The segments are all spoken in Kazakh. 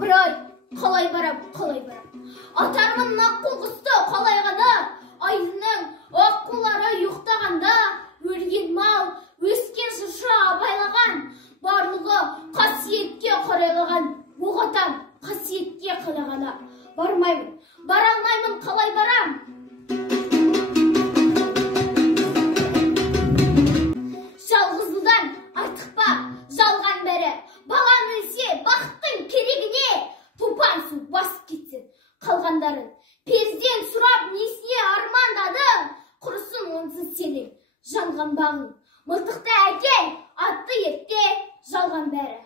Апыр-ай, қалай барам. Атармын аққу құсты қалай ғана, айдының аққулары ұйықтағанда, өлген мал, өскен шырша абайлаған, барлығы қасиетке қарайлаған, оғатам қасиетке қалағана. Бармаймын, бара алмаймын, қалай барам? Жалғызудан артық па, жалған бәрі, балам өлсе бақыттың керегіне, топан су басып кетсін қалғандарын. Перден сұрап несіне армандадың, құрысын онсыз сенің жанған бағың. Мылтықты әкел, атты ерте, жалған бәрі.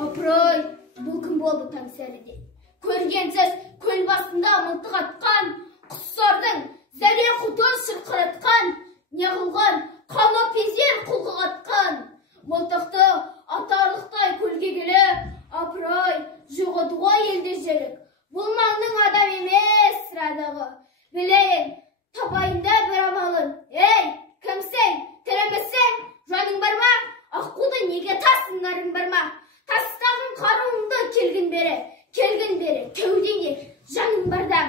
Апыр-ай, бұл кім болды таңсәріде? Көргенсіз көл басында мылтық атқан, құстардың зәре құтын шырқыратқан, неғылған қанып езер құлғық атқан. Мылтықты атарлықтай көлге келіп, апыр-ай, жоғытуға елде желік. Бұл маңның адам емес сұрадығы. Білейін, табайында бір амалын. Ей, кімсің, тірімісің, жаның бар ма? Аққуды неге тасыңдарың бар ма? Тастағын қаруыңды келгін бері, кеудеңе жаның барда.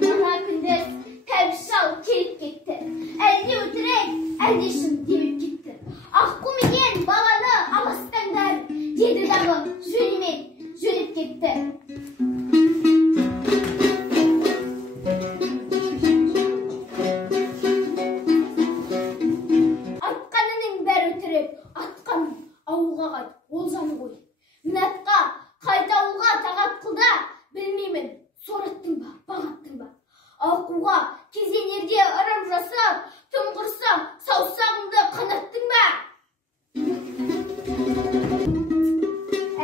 Мана күндіз тәбіс шал келіп кетті. Әлде өтірік, әлде шын демеп кетті. Аққу менен баланы аластаңдар, деді дағы жөнімен жөніп кетті. Атқаным ауылға қайт, ол жаны ғой. Мінатқа қайта ауылға тағат қылда, білмеймін, сораттың ба, бағаттың ба. Аққуға кезенерде ырым жасап, тым құрса саусағыңды қанаттың ба.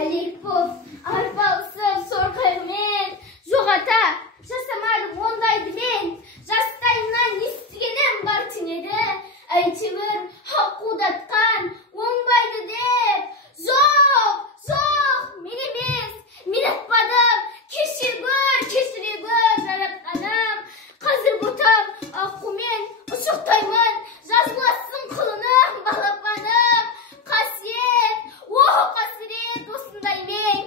Әлек боп, арпалысып сор қайғымен, жоғата жасамадым ондайды мен. Жастайымнан естігенім бар теңеді, әйтеуір аққудатқан оңбайды деп. Жоқ, мен емес, мен атпадым. Кешіре гөр, жаратқаным. Қазір бұтам аққумен ұшықтаймын, жазыласын қылыным, балапаным. Қасиет, қасірет осындаймен